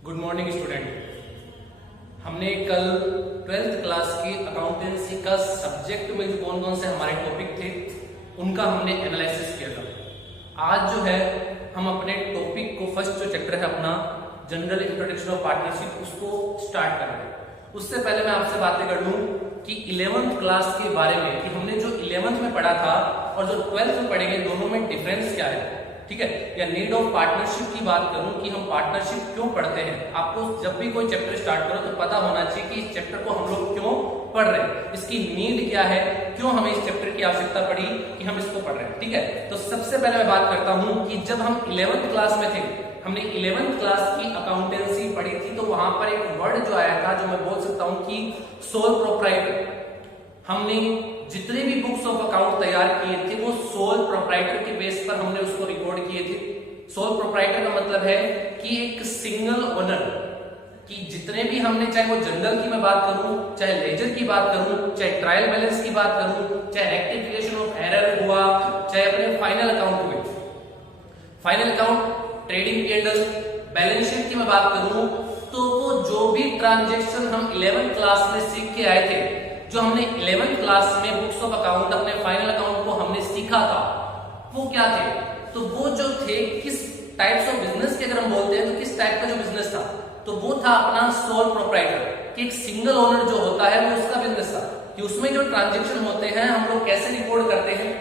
Good morning student. हमने कल 12th class की अकाउंटेंसी का सब्जेक्ट में जो कौन कौन से हमारे टॉपिक थे उनका हमने एनालिसिस किया था। आज जो है हम अपने टॉपिक को फर्स्ट जो चैप्टर है अपना जनरल इंट्रोडक्शन ऑफ पार्टनरशिप उसको स्टार्ट कर रहे हैं। उससे पहले मैं आपसे बातें कर लूं कि 11th क्लास के बारे में कि हमने जो 11th में पढ़ा था और जो 12th में पढ़ेंगे दोनों में डिफरेंस क्या है, ठीक है। या नीड ऑफ पार्टनरशिप की बात करूं कि हम पार्टनरशिप क्यों पढ़ते हैं। आपको जब भी कोई चैप्टर स्टार्ट करो तो पता होना चाहिए कि इस चैप्टर को हम लोग क्यों पढ़ रहे हैं, इसकी नीड क्या है, क्यों हमें इस चैप्टर की आवश्यकता पड़ी कि हम इसको पढ़ रहे हैं, ठीक है। तो सबसे पहले मैं बात करता हूं कि जब हम 11th क्लास में थे, हमने 11th क्लास की अकाउंटेंसी पढ़ी थी, तो वहां पर एक वर्ड जो आया था जो मैं बोल सकता हूं कि सोल प्रोप्राइटर। हमने जितने भी बुक्स ऑफ अकाउंट तैयार किए थे वो सोल प्रोप्राइटर के बेस पर हमने उसको रिकॉर्ड किए थे। सोल प्रोप्राइटर का मतलब है कि एक सिंगल ओनर कि जितने भी हमने, चाहे वो जनरल की मैं बात करूं, चाहे लेजर की बात करूं, चाहे ट्रायल बैलेंस की बात करूं, चाहे रेक्टिफिकेशन ऑफ एरर हुआ, चाहे अपने फाइनल अकाउंट हुए, final account, trading candle, balance sheet की मैं बात करूं, तो वो जो भी ट्रांजेक्शन हम 11th क्लास में सीख के आए थे, जो हमने 11th क्लास में बुक्स ऑफ अकाउंट अपने फाइनल अकाउंट को हमने सीखा था, वो क्या थे, तो वो जो थे किस टाइप्स ऑफ बिजनेस के, अगर हम बोलते हैं तो किस टाइप का जो बिजनेस था, तो वो था अपना सोल प्रोप्राइटर कि एक सिंगल ओनर जो होता है वो उसका बिजनेस था कि उसमें जो ट्रांजेक्शन होते हैं हम लोग कैसे रिकॉर्ड करते हैं,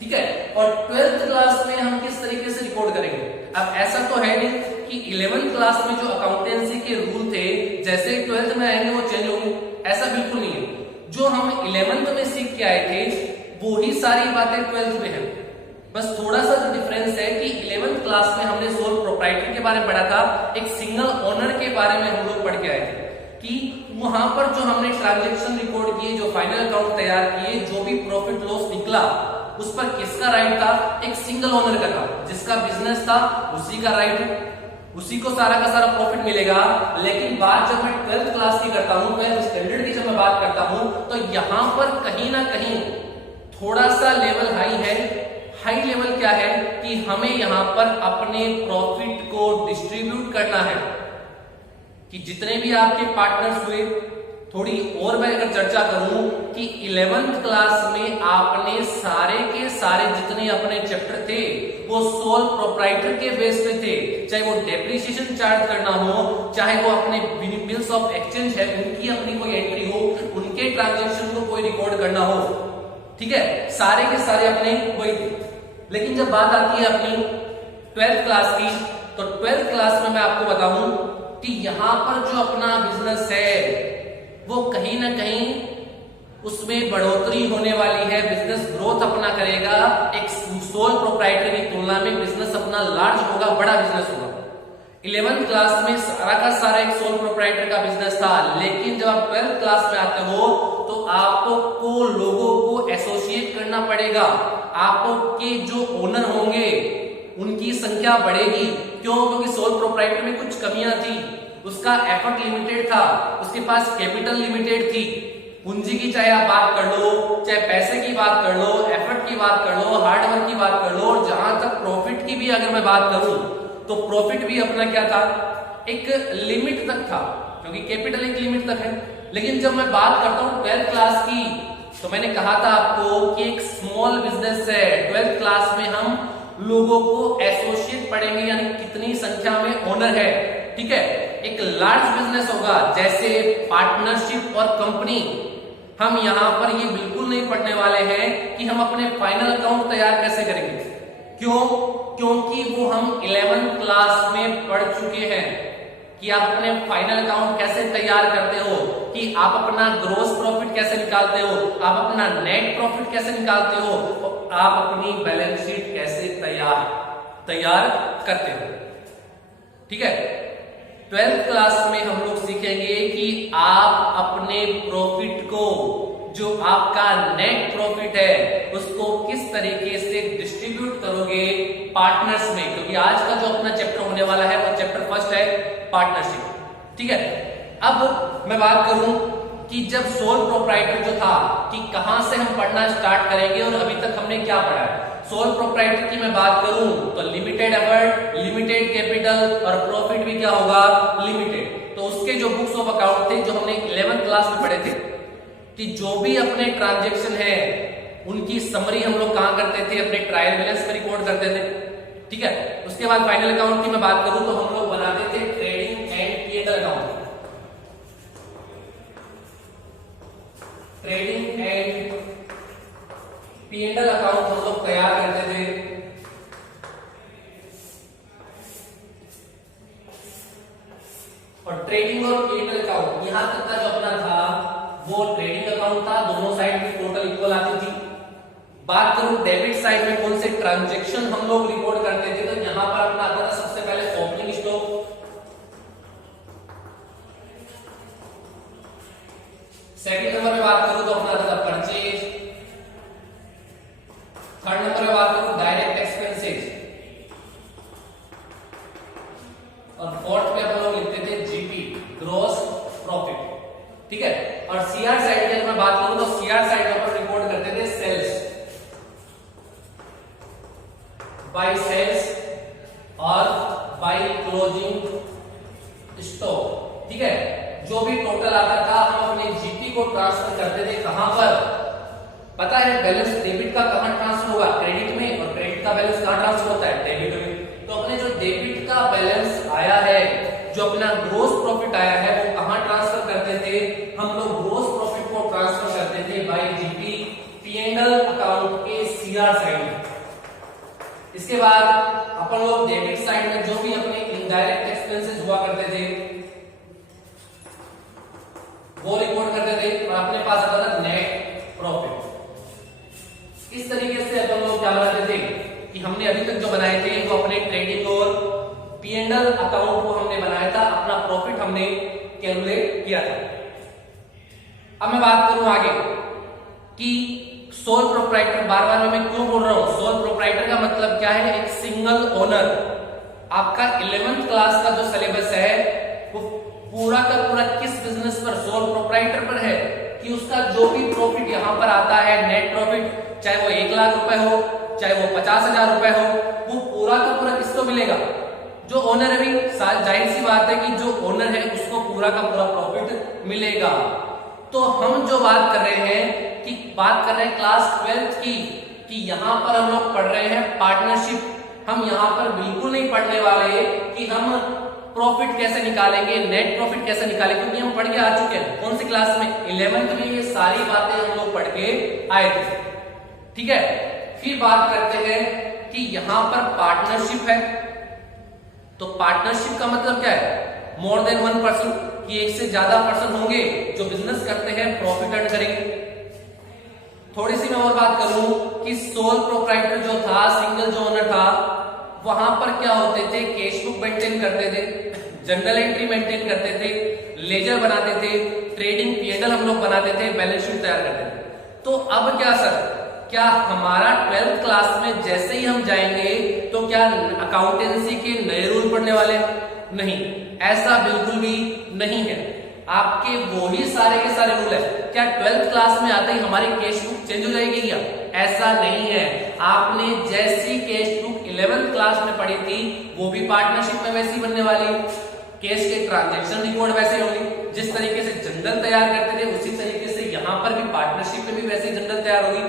ठीक है। और 12th क्लास में हम किस तरीके से रिकॉर्ड करेंगे। अब ऐसा तो है नहीं कि 11th क्लास में जो अकाउंटेंसी के रूल थे जैसे 12th में आएंगे वो चेंज होंगे, ऐसा बिल्कुल नहीं है। जो हम 11th में सीख के आए थे वो ही सारी बातें 12th में है, बस थोड़ा सा जो डिफरेंस है कि 11th क्लास में हमने सोल प्रोप्राइटर के बारे में पढ़ा था, एक सिंगल ओनर के बारे में हम लोग पढ़ के आए थे कि वहां पर जो हमने ट्रांजेक्शन रिकॉर्ड किए, जो फाइनल अकाउंट तैयार किए, जो भी प्रॉफिट लॉस निकला उस पर किसका राइट था, एक सिंगल ओनर का था, जिसका बिजनेस था उसी का राइट है, उसी को सारा का सारा प्रॉफिट मिलेगा। लेकिन बात जब मैं 12th क्लास की करता हूं, 12th स्टैंडर्ड की जब मैं बात करता हूं, तो यहां पर कहीं ना कहीं थोड़ा सा लेवल हाई है। हाई लेवल क्या है कि हमें यहां पर अपने प्रॉफिट को डिस्ट्रीब्यूट करना है कि जितने भी आपके पार्टनर्स हुए, थोड़ी और मैं अगर चर्चा करूं कि 11th क्लास में आपने सारे के सारे जितने अपने चैप्टर थे वो सोल प्रोप्राइटर के बेस पे थे, चाहे वो डेप्रिसिएशन चार्ज करना हो, चाहे वो अपने बिल्स ऑफ एक्सचेंज है उनकी अपनी कोई एंट्री हो, उनके ट्रांजेक्शन को कोई रिकॉर्ड करना हो, ठीक है, सारे के सारे अपने वही थे। लेकिन जब बात आती है अपनी 12th क्लास की, तो 12th क्लास में मैं आपको बताऊं कि यहां पर जो अपना बिजनेस है वो कहीं ना कहीं उसमें बढ़ोतरी होने वाली है, बिजनेस ग्रोथ अपना करेगा, एक सोल प्रोप्राइटर की तुलना में बिजनेस अपना लार्ज होगा, बड़ा बिजनेस होगा। 11th क्लास में सारा का सारा एक सोल प्रोप्राइटर का बिजनेस था, लेकिन जब आप 12th क्लास में आते हो तो आपको लोगों को एसोसिएट करना पड़ेगा, आपके जो ओनर होंगे उनकी संख्या बढ़ेगी। क्यों? क्योंकि सोल प्रोप्राइटर में कुछ कमियां थी, उसका एफर्ट लिमिटेड था, उसके पास कैपिटल लिमिटेड थी, पूंजी की चाहे आप बात कर लो, चाहे पैसे की बात कर लो, एफर्ट की बात कर लो, हार्डवर्क की बात कर लो, और जहां तक प्रॉफिट की भी अगर मैं बात करूं तो प्रॉफिट भी अपना क्या था, एक लिमिट तक था, क्योंकि कैपिटल एक लिमिट तक है। लेकिन जब मैं बात करता हूं 12th क्लास की, तो मैंने कहा था आपको कि एक स्मॉल बिजनेस है। 12th क्लास में हम लोगों को एसोसिएट पढ़ेंगे, यानी कितनी संख्या में ओनर है, ठीक है। एक लार्ज बिजनेस होगा जैसे पार्टनरशिप और कंपनी। हम यहां पर ये बिल्कुल नहीं पढ़ने वाले हैं कि हम अपने फाइनल अकाउंट तैयार कैसे करेंगे। क्यों? क्योंकि वो हम 11th क्लास में पढ़ चुके हैं कि आप अपने फाइनल अकाउंट कैसे तैयार करते हो, कि आप अपना ग्रोस प्रॉफिट कैसे निकालते हो, आप अपना नेट प्रॉफिट कैसे निकालते हो, और आप अपनी बैलेंस शीट कैसे तैयार करते हो, ठीक है। 12th क्लास में हम लोग सीखेंगे कि आप अपने प्रॉफिट को, जो आपका नेट प्रॉफिट है, उसको किस तरीके से डिस्ट्रीब्यूट करोगे पार्टनर्स में, क्योंकि आज का जो अपना चैप्टर होने वाला है वो चैप्टर फर्स्ट है पार्टनरशिप, ठीक है। अब मैं बात करूं कि जब सोल प्रोप्राइटर जो था कि कहां से हम पढ़ना स्टार्ट करेंगे और अभी तक हमने क्या पढ़ा है। सोल प्रोप्राइटर की मैं बात करूं तो लिमिटेड एफर्ट, लिमिटेड कैपिटल और प्रॉफिट भी क्या होगा, लिमिटेड। तो उसके जो बुक्स ऑफ अकाउंट थे जो हमने 11th क्लास में पढ़े थे कि जो भी अपने ट्रांजैक्शन है उनकी समरी हम लोग कहां करते थे, अपने ट्रायल बैलेंस में रिकॉर्ड करते थे, ठीक है। उसके बाद फाइनल अकाउंट की मैं बात करूं तो हम लोग बनाते थे trading and PNL account, trading and PNL account हम लोग तैयार करते थे। और ट्रेडिंग और पीएनएल अकाउंट यहां तक का जो अपना था वो ट्रेडिंग अकाउंट था, दोनों साइड में टोटल इक्वल आती थी। बात करूं डेबिट साइड में कौन से ट्रांजैक्शन हम लोग रिकॉर्ड करते थे तो यहां पर अपना आता था सबसे पहले ओपनिंग स्टॉक, सेकंड नंबर पे बात करूं तो अपना आता था परचेज, थर्ड नंबर पे बात करूं डायरेक्ट एक्सपेंसेस, और फोर्थ पे हम लोग लिखते थे जीपी, ग्रॉस प्रॉफिट, ठीक है। और सीआर साइड की अगर मैं बात करूं तो सीआर साइड में अपन रिकॉर्ड करते थे सेल्स, बाय सेल्स और बाय क्लोजिंग स्टॉक, ठीक है। जो भी टोटल आता था हम अपने जीपी को ट्रांसफर करते थे कहां पर, पता है बैलेंस डेबिट का कहां ट्रांसफर होगा, क्रेडिट में, और क्रेडिट का बैलेंस कहां ट्रांसफर होता है, डेबिट में। तो अपने जो डेबिट का बैलेंस आया है, जो अपना ग्रोस प्रॉफिट आया है वो कहां ट्रांसफर करते थे, हम लोग ग्रोस प्रॉफिट को ट्रांसफर करते थे बाय जीपी पीएनएल अकाउंट के सीआर साइड में। इसके बाद अपन लोग डेबिट साइड में जो भी अपने इनडायरेक्ट एक्सपेंसेस हुआ करते थे वो रिकॉर्ड करते थे और अपने पास आता था नेट प्रॉफिट। इस तरीके से अपन लोग क्या बनाते थे कि हमने अभी तक जो बनाए थे वो अपने ट्रेडिंग और पीएनएल अकाउंट को हमने बनाया था, अपना प्रॉफिट हमने कैलकुलेट किया था। अब मैं बात करूं आगे कि सोल प्रोप्राइटर, बार बार मैं क्यों बोल रहा हूं, सोल प्रोप्राइटर का मतलब क्या है, एक सिंगल ओनर। आपका 11th क्लास का जो सिलेबस है वो पूरा का पूरा किस बिजनेस पर, सोल प्रोप्राइटर पर है कि उसका जो भी प्रॉफिट यहां पर आता है, नेट प्रॉफिट, चाहे वो 1 लाख रुपए हो, चाहे वो 50,000 रुपए हो, वो पूरा का पूरा किसको मिलेगा, जो ओनर है। भी जाहिर सी बात है कि जो ओनर है उसको पूरा का पूरा प्रॉफिट मिलेगा। तो हम जो बात कर रहे हैं कि बात कर रहे हैं क्लास 12th की, कि यहां पर हम लोग पढ़ रहे हैं पार्टनरशिप। हम यहां पर बिल्कुल नहीं पढ़ने वाले कि हम प्रॉफिट कैसे निकालेंगे, नेट प्रॉफिट कैसे निकालेंगे, क्योंकि हम पढ़ के आ चुके हैं। कौन सी क्लास में, 11th में ये सारी बातें हम लोग पढ़ के आए थे, ठीक है। फिर बात करते हैं कि यहां पर पार्टनरशिप है, तो पार्टनरशिप का मतलब क्या है, मोर देन 1 पर्सन, कि एक से ज्यादा पर्सन होंगे जो बिजनेस करते हैं, प्रॉफिट अर्न करेंगे। थोड़ी सी मैं और बात करूं कि सोल प्रोप्राइटर जो था, सिंगल जो ओनर था, वहां पर क्या होते थे, कैश बुक मेंटेन करते थे, जनरल एंट्री मेंटेन करते थे, लेजर बनाते थे, ट्रेडिंग पीएनएल हम लोग बनाते थे, बैलेंस शीट तैयार करते थे। तो अब क्या सर, क्या हमारा 12th क्लास में जैसे ही हम जाएंगे तो क्या अकाउंटेंसी के नए रूल पढ़ने वाले? नहीं, ऐसा बिल्कुल भी नहीं है। आपके वो ही सारे के सारे रूल है। क्या 12th क्लास में आते ही हमारी कैश बुक चेंज हो जाएगी क्या? ऐसा नहीं है। आपने जैसी कैश बुक 11th क्लास में पढ़ी थी वो भी पार्टनरशिप में वैसी बनने वाली। कैश के ट्रांजैक्शन रिकॉर्ड वैसे होंगे, जिस तरीके से जनरल तैयार करते थे उसी तरीके से यहां पर भी पार्टनरशिप में भी वैसे जनरल तैयार होगी।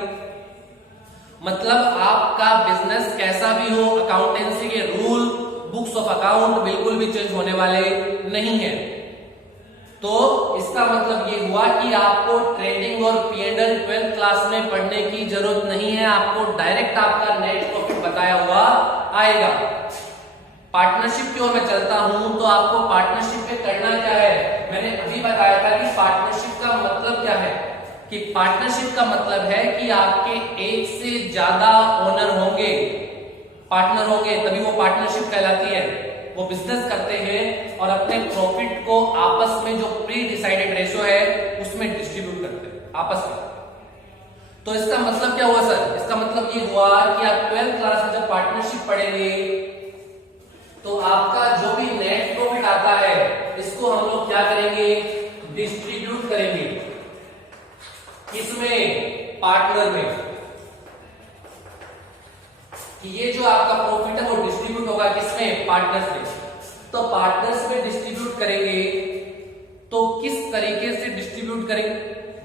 मतलब आपका बिजनेस कैसा भी हो, अकाउंटेंसी के रूल, बुक्स ऑफ अकाउंट बिल्कुल भी चेंज होने वाले नहीं है। तो इसका मतलब ये हुआ कि आपको ट्रेडिंग और पीएनएल 12th क्लास में पढ़ने की जरूरत नहीं है। आपको डायरेक्ट आपका नेट प्रॉफिट बताया हुआ आएगा। पार्टनरशिप की ओर मैं चलता हूं तो आपको पार्टनरशिप में करना क्या है, मैंने अभी बताया था कि पार्टनरशिप का मतलब क्या है, कि पार्टनरशिप का मतलब है कि आपके एक से ज्यादा ओनर होंगे, पार्टनर होंगे, तभी वो पार्टनरशिप कहलाती है। वो बिजनेस करते हैं और अपने प्रॉफिट को आपस में जो प्री डिसाइडेड रेशो है उसमें डिस्ट्रीब्यूट करते हैं आपस में। तो इसका मतलब क्या हुआ सर? इसका मतलब ये हुआ कि आप 12th क्लास में जब पार्टनरशिप पढ़ेंगे तो आपका जो भी नेट प्रॉफिट आता है इसको हम लोग क्या करेंगे, डिस्ट्रीब्यूट करेंगे। किसमें? पार्टनर में। किसमें, पार्टनर्स में। तो पार्टनर्स में डिस्ट्रीब्यूट करेंगे तो किस तरीके से डिस्ट्रीब्यूट करेंगे,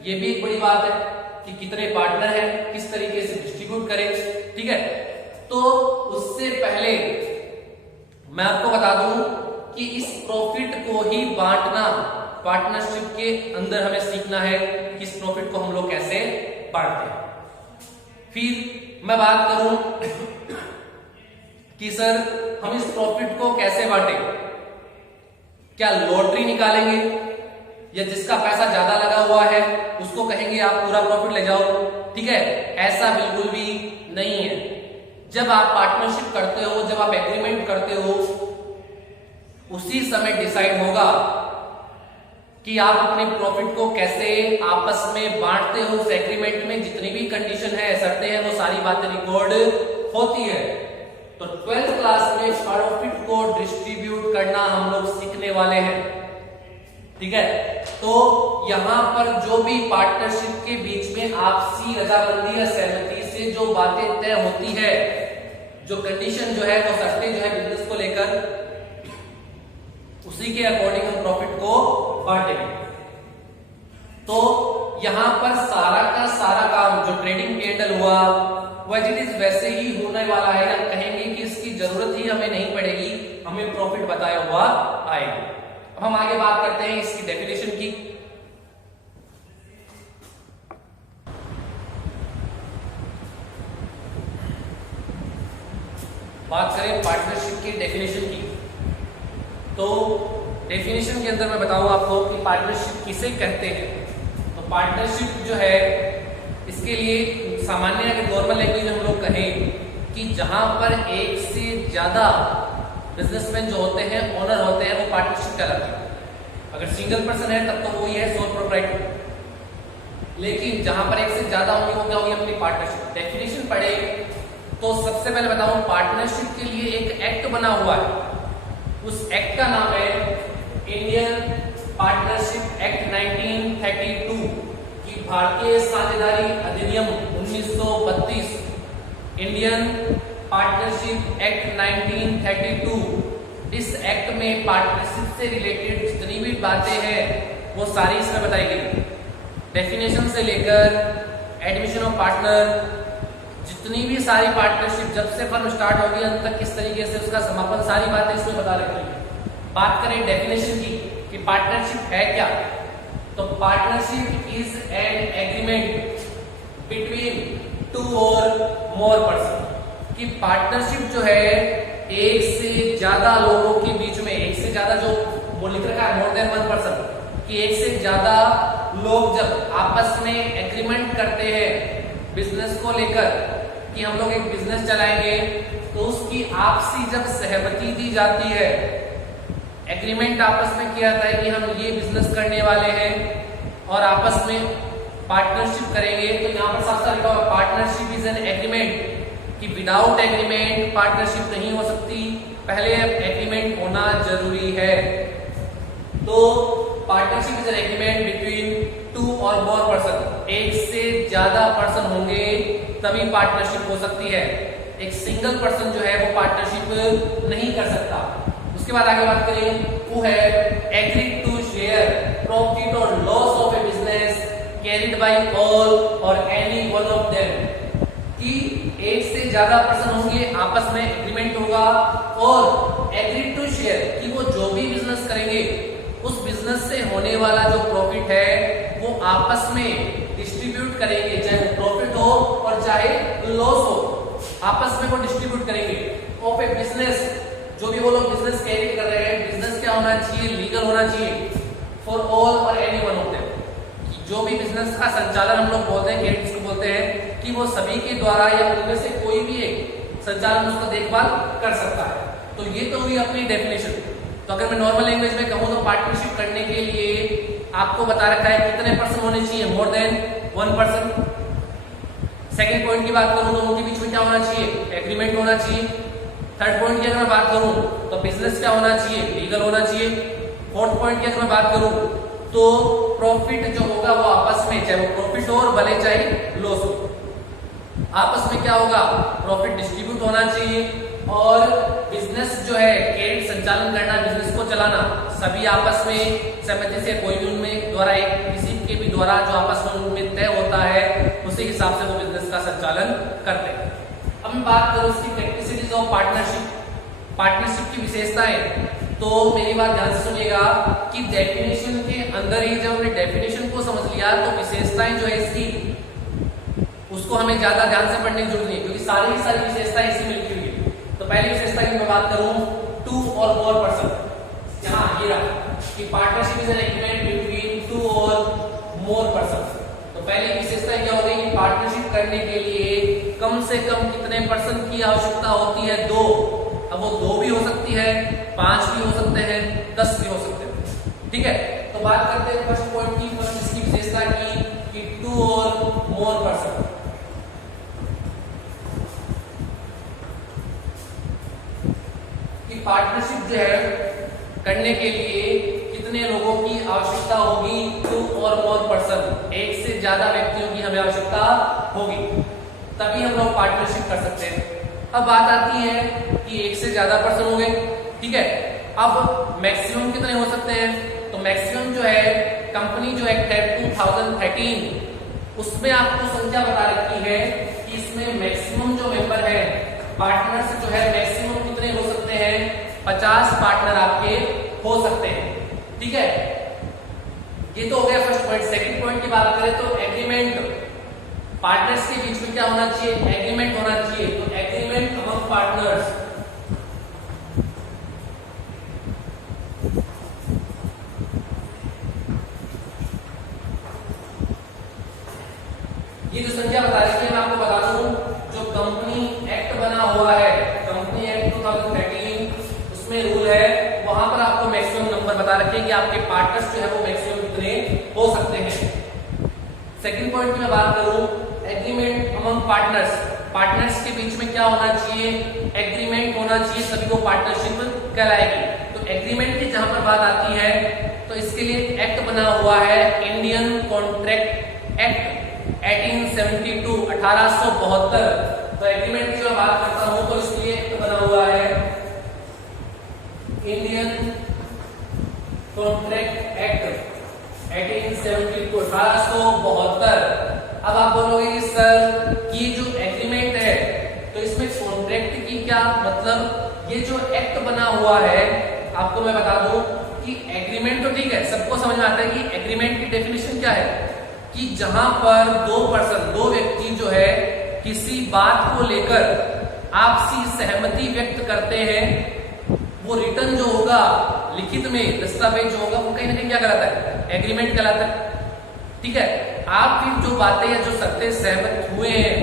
ये भी एक बड़ी बात है कि कितने पार्टनर हैं, किस तरीके से डिस्ट्रीब्यूट करें। ठीक है, तो उससे पहले मैं आपको बता दूं कि इस प्रॉफिट को ही बांटना पार्टनरशिप के अंदर हमें सीखना है कि इस प्रॉफिट को हम लोग कैसे बांटते हैं। फिर मैं बात करूं कि सर हम इस प्रॉफिट को कैसे बांटें, क्या लॉटरी निकालेंगे या जिसका पैसा ज्यादा लगा हुआ है उसको कहेंगे आप पूरा प्रॉफिट ले जाओ। ठीक है, ऐसा बिल्कुल भी नहीं है। जब आप पार्टनरशिप करते हो, जब आप एग्रीमेंट करते हो, उसी समय डिसाइड होगा कि आप अपने प्रॉफिट को कैसे आपस में बांटते हो। उस एग्रीमेंट में जितनी भी कंडीशन है, शर्तें हैं, वो सारी बातें रिकॉर्ड होती है। तो 12th क्लास में प्रॉफिट को डिस्ट्रीब्यूट करना हम लोग सीखने वाले हैं। ठीक है, तो यहां पर जो भी पार्टनरशिप के बीच में आपसी रजामंदी या सहमति से जो बातें तय होती है, जो कंडीशन जो है, वो शर्तें जो है बिजनेस को लेकर, उसी के अकॉर्डिंग हम प्रॉफिट को बांटेंगे। तो यहां पर सारा का सारा काम जो ट्रेडिंग P&L हुआ वो एज इट इज वैसे ही होने वाला है। हम कहेंगे कि इसकी जरूरत ही हमें नहीं पड़ेगी, हमें प्रॉफिट बताया हुआ आएगा। अब हम आगे बात करते हैं इसकी डेफिनेशन की। बात करें पार्टनरशिप की डेफिनेशन की, तो डेफिनेशन के अंदर मैं बताऊं आपको कि पार्टनरशिप किसे कहते हैं। तो पार्टनरशिप जो है, इसके लिए सामान्य अगर नॉर्मल लैंग्वेज में हम लोग कहें कि जहां पर एक से ज्यादा बिजनेसमैन जो होते हैं, ओनर होते हैं, वो पार्टनरशिप कहलाती है। अगर सिंगल पर्सन है तब तो वही है सोल प्रोप्राइटर, लेकिन जहां पर एक से ज्यादा होंगे वो क्या होगी, अपनी पार्टनरशिप। डेफिनेशन पढ़े तो सबसे पहले बताऊं, पार्टनरशिप के लिए एक एक्ट बना हुआ है। उस एक्ट का नाम है इंडियन पार्टनरशिप एक्ट 1932 की भारतीय साझेदारी अधिनियम 1932। Indian partnership act 1932। इस एक्ट में पार्टनरशिप से रिलेटेड जितनी भी बातें हैं वो सारी इसमें बताई गई। डेफिनेशन से लेकर एडमिशन ऑफ पार्टनर, जितनी भी सारी पार्टनरशिप जब से फर्म स्टार्ट होगी अंत तक किस तरीके से उसका समापन, सारी बातें इसमें बता रखी है। बात करें डेफिनेशन की कि पार्टनरशिप है क्या, तो partnership is an agreement between two और मोर पर्सन। कि पार्टनरशिप जो है एक से ज्यादा लोगों के बीच में, एक से ज्यादा जो वो लिख रखा है मोर देन वन पर्सन, कि एक से ज्यादा लोग जब आपस में एग्रीमेंट करते हैं बिजनेस को लेकर कि हम लोग एक बिजनेस चलाएंगे, तो उसकी आपसी जब सहमति दी जाती है, एग्रीमेंट आपस में किया जाता है कि हम ये बिजनेस करने वाले हैं और आपस में पार्टनरशिप करेंगे। तो यहाँ पर साफ साफ लिखा हुआ पार्टनरशिप इज एन एग्रीमेंट, कि विदाउट एग्रीमेंट पार्टनरशिप नहीं हो सकती, पहले एग्रीमेंट होना जरूरी है। तो partnership is an agreement between two और मोर पर्सन, एक से ज्यादा पर्सन होंगे तभी पार्टनरशिप हो सकती है। एक सिंगल पर्सन जो है वो पार्टनरशिप नहीं कर सकता। उसके बाद आगे बात करें, वो है एग्रीड टू शेयर प्रॉफिट और loss of A business carried by all और एनी वन ऑफ देम। कि एक से ज्यादा पर्सन होंगे, आपस में एग्रीमेंट होगा, और एग्रीड टू शेयर कि वो जो भी बिजनेस करेंगे उस बिजनेस से होने वाला जो प्रॉफिट है वो आपस में डिस्ट्रीब्यूट करेंगे, चाहे वो प्रॉफिट हो और चाहे लॉस हो, आपस में वो डिस्ट्रीब्यूट करेंगे। ऑफ ए बिजनेस, जो भी वो लोग बिजनेस कैरी कर रहे हैं, बिजनेस क्या होना चाहिए, लीगल होना चाहिए फॉर ऑल और एनी वन ऑफ देम। जो भी बिजनेस का संचालन हम लोग बोलते हैं, क्रेडिट्स को बोलते हैं, कि वो सभी के द्वारा या उनमें से कोई भी एक संचालन उसका देखभाल कर सकता है। तो ये तो हुई अपनी डेफिनेशन। तो अगर मैं नॉर्मल लैंग्वेज में कहूँ तो पार्टनरशिप करने के लिए आपको बता रखा है कितने पर्सन होने चाहिए, more than one person. Second point की बात करूं तो उनके बीच में क्या होना चाहिए, एग्रीमेंट होना चाहिए। थर्ड पॉइंट की अगर मैं बात करूं तो बिजनेस क्या होना चाहिए, लीगल होना चाहिए। फोर्थ पॉइंट की अगर मैं बात करूं तो प्रॉफिट जो होगा वो आपस में, चाहे वो प्रॉफिट हो और भले चाहे लॉस हो, आपस में क्या होगा, प्रॉफिट डिस्ट्रीब्यूट होना चाहिए। और बिजनेस जो है क्रेडिट संचालन करना, बिजनेस को चलाना, सभी आपस में सहमति से कोई भी उनमें द्वारा एक किसी के भी द्वारा जो आपस में उनमें तय होता है उसी हिसाब से वो बिजनेस का संचालन करते हैं। अब मैं बात करूं इसकी कैरेक्टरिस्टिक्स ऑफ पार्टनरशिप, पार्टनरशिप की विशेषताएं, तो मेरी बात ध्यान से सुनिएगा कि डेफिनेशन के अंदर ही जब हमने डेफिनेशन को समझ लिया तो विशेषताएं जो है इसकी उसको हमें ज्यादा ध्यान से पढ़ने की जरूरत नहीं है, क्योंकि सारी की सारी विशेषताएं इसी में लिखी हुई है। तो पहली विशेषता की मैं बात करूं, टू और मोर पर्सन, जहां ये रहा कि partnership is an agreement between two और मोर पर्सन। तो पहली विशेषता क्या हो गई कि पार्टनरशिप करने के लिए कम से कम कितने पर्सन की आवश्यकता होती है? 2। अब वो 2 भी हो सकती है, 5 भी हो सकते हैं, 10 भी हो सकते हैं। ठीक है, तो बात करते हैं फर्स्ट पॉइंट की, फर्स्ट इसकी विशेषता की कि 2 और मोर पर्सन। पार्टनरशिप जो है करने के लिए कितने लोगों की आवश्यकता होगी? 2 और मोर पर्सन, एक से ज्यादा व्यक्तियों की हमें आवश्यकता होगी, तभी हम लोग पार्टनरशिप कर सकते हैं। अब बात आती है कि एक से ज्यादा पर्सन हो गए, ठीक है। अब मैक्सिमम कितने हो सकते हैं? तो मैक्सिमम जो है कंपनी जो एक्ट है 2013 उसमें आपको संख्या बता रखी है कि इसमें मैक्सिमम जो मेंबर है पार्टनर्स जो है मैक्सिमम कितने हो सकते हैं? 50 पार्टनर आपके हो सकते हैं, ठीक है। ये तो हो गया फर्स्ट पॉइंट। सेकंड पॉइंट की बात करें तो एग्रीमेंट, पार्टनर्स के बीच में क्या होना चाहिए? एग्रीमेंट होना चाहिए। तो एग्रीमेंट अमंग पार्टनर्स, ये जो संख्या बता रही है मैं आपको बता दूं, जो कंपनी एक्ट बना हुआ है, कंपनी एक्ट 2013 उसमें रूल है, वहां पर आपको मैक्सिमम नंबर बता रखे कि आपके पार्टनर्स जो है वो मैक्सिमम कितने हो सकते हैं। सेकंड पॉइंट की मैं बात करूं, एग्रीमेंट अमंग पार्टनर्स, पार्टनर्स के बीच में क्या होना चाहिए? एग्रीमेंट होना चाहिए, तभी वो पार्टनरशिप कहलाएगी। तो एग्रीमेंट की जहां पर बात आती है तो इसके लिए एक्ट बना हुआ है इंडियन कॉन्ट्रैक्ट एक्ट 1872, 1872। तो एग्रीमेंट की मैं बात करता हूं तो इसके लिए एक्ट बना हुआ है इंडियन कॉन्ट्रैक्ट एक्ट 1872, 1872। अब आप बोलोगे कि सर ये जो एग्रीमेंट है तो इसमें कॉन्ट्रैक्ट की क्या मतलब? ये जो एक्ट बना हुआ है आपको मैं बता दूं कि एग्रीमेंट तो ठीक है, सबको समझ में आता है कि एग्रीमेंट की डेफिनेशन क्या है कि जहां पर 2 पर्सन, 2 व्यक्ति जो है किसी बात को लेकर आपसी सहमति व्यक्त करते हैं, वो रिटर्न जो होगा, लिखित में दस्तावेज जो होगा वो कहीं ना कहीं क्या कहलाता है? एग्रीमेंट कहलाता है, ठीक है। आप फिर जो बातें या जो शर्तें सहमत हुए हैं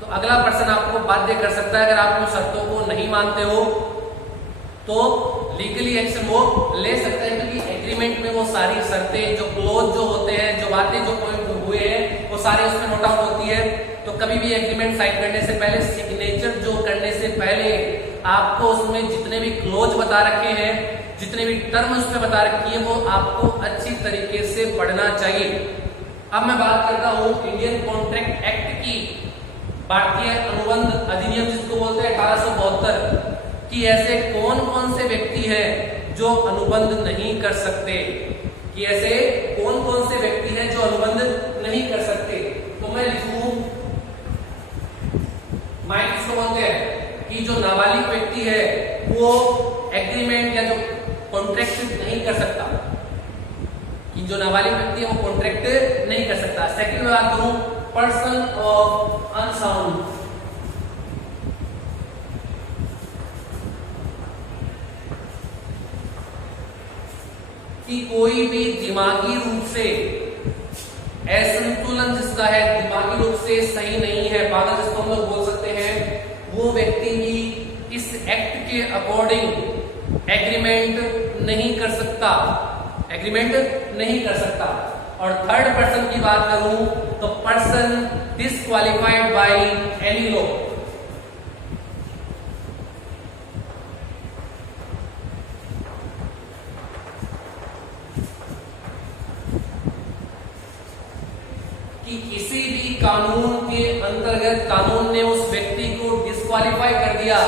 तो अगला पर्सन आपको बाध्य कर सकता है, अगर आप उन शर्तों को नहीं मानते हो तो लीगली एक्शन वो ले सकते हैं, क्योंकि एग्रीमेंट में वो सारी शर्तें, जो क्लोज जो होते हैं, जो बातें जो पॉइंट हुए हैं वो सारे उसमें नोट आउट होती है। तो कभी भी एग्रीमेंट साइन करने से पहले, सिग्नेचर जो करने से पहले आपको उसमें जितने भी क्लोज बता रखे हैं, जितने भी टर्म उसमें बता रखी है वो आपको अच्छी तरीके से पढ़ना चाहिए। अब मैं बात करता हूं इंडियन कॉन्ट्रैक्ट एक्ट की, भारतीय अनुबंध अधिनियम जिसको बोलते हैं 1872, कि ऐसे कौन कौन से व्यक्ति हैं जो अनुबंध नहीं कर सकते, कि ऐसे कौन कौन से व्यक्ति हैं जो अनुबंध नहीं कर सकते। तो मैं लिखूं माइंड किसको बोलते हैं कि जो नाबालिग व्यक्ति है वो एग्रीमेंट या जो कॉन्ट्रैक्ट नहीं कर सकता, कि जो नाबालिग व्यक्ति है वो कॉन्ट्रैक्ट नहीं कर सकता। सेकंड में बात करूं पर्सन ऑफ अनसाउंड, कि कोई भी दिमागी रूप से असंतुलन जिसका है, दिमागी रूप से सही नहीं है, पागल जिसको हम लोग बोल सकते हैं, वो व्यक्ति भी इस एक्ट के अकॉर्डिंग एग्रीमेंट नहीं कर सकता, एग्रीमेंट नहीं कर सकता। और थर्ड पर्सन की बात करूं तो person disqualified by any law, कि किसी भी कानून के अंतर्गत कानून ने उस व्यक्ति को डिस्क्वालीफाई कर दिया,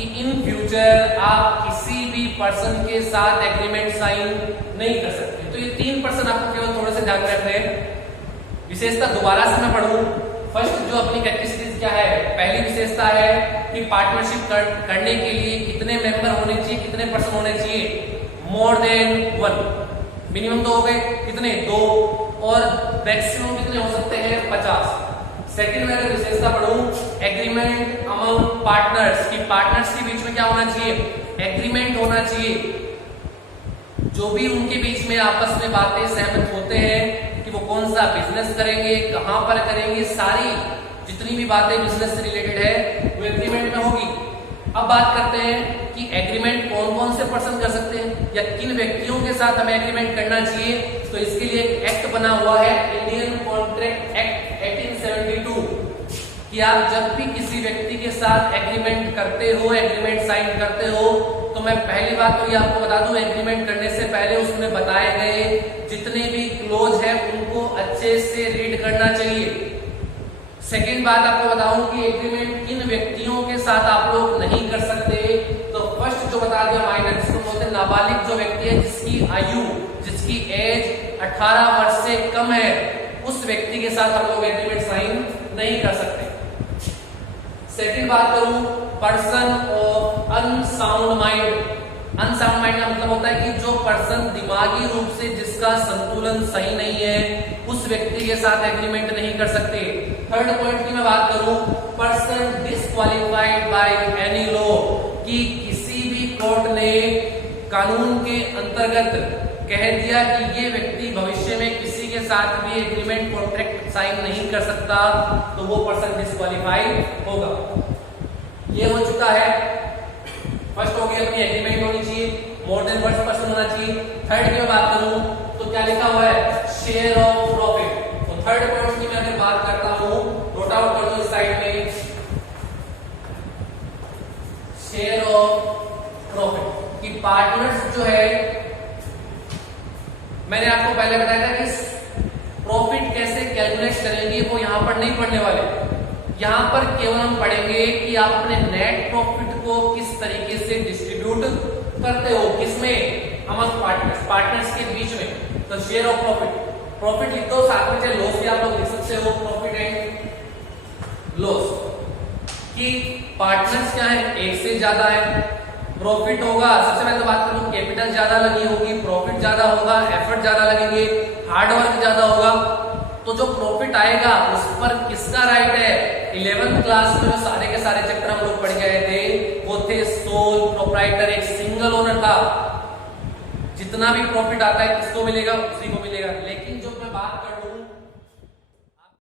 कि इन फ्यूचर आप किसी भी पर्सन के साथ एग्रीमेंट साइन नहीं कर सकते। तो ये 3% आपको केवल थोड़े से ध्यान रखने हैं। विशेषता दोबारा से मैं पढ़ूं। फर्स्ट जो अपनी कैरेक्टरिस्टिक्स क्या है, पहली विशेषता है कि पार्टनरशिप करने के लिए कितने मेंबर होने चाहिए, कितने पर्सन होने चाहिए, मोर देन 1। मिनिमम तो हो गए कितने, 2, और मैक्सिमम कितने हो सकते हैं, 50। सेकंड में अगर विशेषता पढ़ूं, एग्रीमेंट अमंग पार्टनर्स, की पार्टनर्स के बीच में क्या होना चाहिए, एग्रीमेंट होना चाहिए। जो भी उनके बीच में आपस में बातें सहमत होते हैं कि वो कौन सा बिजनेस करेंगे, कहां पर करेंगे, सारी जितनी भी बातें बिजनेस से रिलेटेड है वो एग्रीमेंट में होगी। अब बात करते हैं कि एग्रीमेंट कौन कौन से पर्सन कर सकते हैं या किन व्यक्तियों के साथ हमें एग्रीमेंट करना चाहिए। तो इसके लिए एक एक्ट बना हुआ है, इंडियन कॉन्ट्रैक्ट एक्ट 1872, कि आप जब भी किसी व्यक्ति के साथ एग्रीमेंट करते हो, एग्रीमेंट साइन करते हो, तो मैं पहली बात तो ये आपको बता दूं, एग्रीमेंट करने से पहले उसमें बताए गए जितने भी क्लोज है उनको अच्छे से रीड करना चाहिए। सेकेंड बात आपको बताऊं कि एग्रीमेंट किन व्यक्तियों के साथ आप लोग नहीं कर सकते। तो फर्स्ट जो बता दिया, माइनर, जिसको बोलते हैं नाबालिग जो व्यक्ति है, जिसकी आयु, जिसकी एज 18 वर्ष से कम है, उस व्यक्ति के साथ हम लोग एग्रीमेंट साइन नहीं कर सकते। सेकेंड बात करूं, person of unsound mind. Unsound mind का मतलब होता है कि जो पर्सन दिमागी रूप से जिसका संतुलन सही नहीं है, उस व्यक्ति के साथ एग्रीमेंट नहीं कर सकते। थर्ड पॉइंट की मैं बात करूं, person disqualified by any law, कि किसी भी कोर्ट ने कानून के अंतर्गत कह दिया कि ये व्यक्ति भविष्य में किसी के साथ भी एग्रीमेंट कॉन्ट्रैक्ट साइन नहीं कर सकता, तो वो पर्सन डिस्क्वालिफाइड होगा। ये हो चुका है। फर्स्ट हो गई अपनी एग्रीमेंट होनी चाहिए, मोर देन 1% होना चाहिए। थर्ड की मैं बात करूं तो क्या लिखा हुआ है, शेयर ऑफ प्रॉफिट। तो थर्ड पॉइंट की मैं अगर बात करता हूं, नोट आउट कर दो इस साइड में, शेयर ऑफ प्रॉफिट, कि पार्टनर्स जो है, मैंने आपको पहले बताया था कि प्रॉफिट कैसे कैलकुलेट करेंगे वो यहां पर नहीं पढ़ने वाले। यहां पर केवल हम पढ़ेंगे कि आप अपने नेट प्रॉफिट को किस तरीके से डिस्ट्रीब्यूट करते हो, किसमें, अमंग पार्टनर्स के बीच में। तो शेयर ऑफ प्रॉफिट लिख दो, साथ में चाहे लॉस भी आप लोग लिख सकते हो, प्रॉफिट एंड लॉस, कि पार्टनर्स क्या है, एक से ज्यादा है, प्रॉफिट होगा। सबसे पहले तो बात करूं, कैपिटल ज्यादा लगी होगी, प्रॉफिट ज्यादा होगा, एफर्ट ज्यादा लगेंगे, हार्डवर्क ज्यादा होगा। तो जो प्रॉफिट आएगा उस पर किसका राइट है। 11th क्लास में जो सारे के सारे चैप्टर हम लोग पढ़ गए थे वो थे सोल प्रोप्राइटर, एक सिंगल ओनर था। जितना भी प्रॉफिट आता है किसको मिलेगा, उसी को मिलेगा। लेकिन जो मैं बात कर